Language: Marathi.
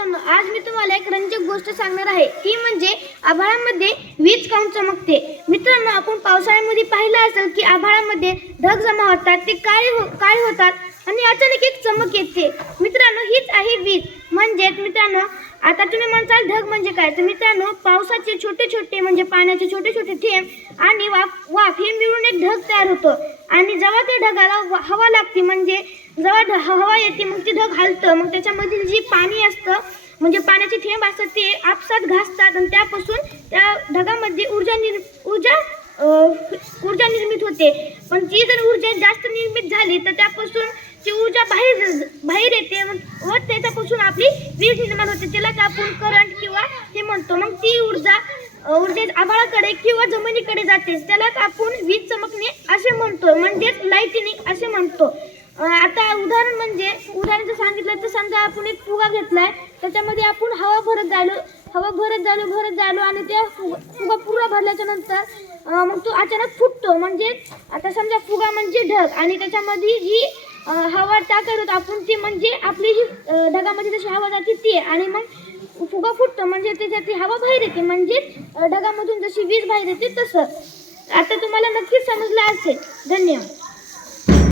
मित्रांनो, आज मी तुम्हाला एक रंजक गोष्ट सांगणार आहे. ती म्हणजे आभाळामध्ये वीज काऊन चमकते. मित्रांनो, आपण पावसाळ्यामध्ये पाहिलं असेल की आभाळामध्ये ढग जमा होतात, ते काळे होतात आणि अचानक एक चमक येते. मित्रांनो, हीच आहे वीज. म्हणजेच मित्रांनो, आता तुम्ही म्हणताल ढग म्हणजे काय, तर मित्रांनो, पावसाचे छोटे छोटे म्हणजे पाण्याचे छोटे छोटे थेंब आणि वाफ हे मिळून एक ढग तयार होतं. आणि जेव्हा त्या ढगाला हवा लागते, म्हणजे जेव्हा हवा येते, मग ते ढग हलतं. मग त्याच्यामधील जी पाणी असतं, म्हणजे पाण्याचे थेंब असतात, ते आपसात घासतात आणि त्यापासून त्या ढगामध्ये ऊर्जा निर्मित होते. पण ती जर ऊर्जा जास्त निर्मित झाली तर त्यापासून ती ऊर्जा बाहेर येते व त्याच्यापासून आपली वीज निर्माण होते. त्यालाच आपण करंट किंवा हे म्हणतो. मग ती ऊर्जा आभाळाकडे किंवा जमिनीकडे जाते, त्यालाच आपण वीज चमकणे असे म्हणतो, म्हणजेच लाईटनिंग असे म्हणतो. आता उदाहरण जर सांगितलं तर समजा आपण एक फुगा घेतलाय, त्याच्यामध्ये आपण हवा भरत झालो आणि त्या फुगा पूर्ण भरल्याच्या नंतर मग तो अचानक फुटतो. म्हणजे आता समजा फुगा म्हणजे ढग आणि त्याच्यामध्ये जी हवा टाकत आपण ती म्हणजे आपली जी ढगामध्ये जशी हवा जाते ती, आणि मग फुगा फुटतो म्हणजे त्याच्यात हवा बाहेर येते, म्हणजे ढगामधून जशी वीज बाहेर येते तसं. आता तुम्हाला नक्कीच समजलं असेल. धन्यवाद.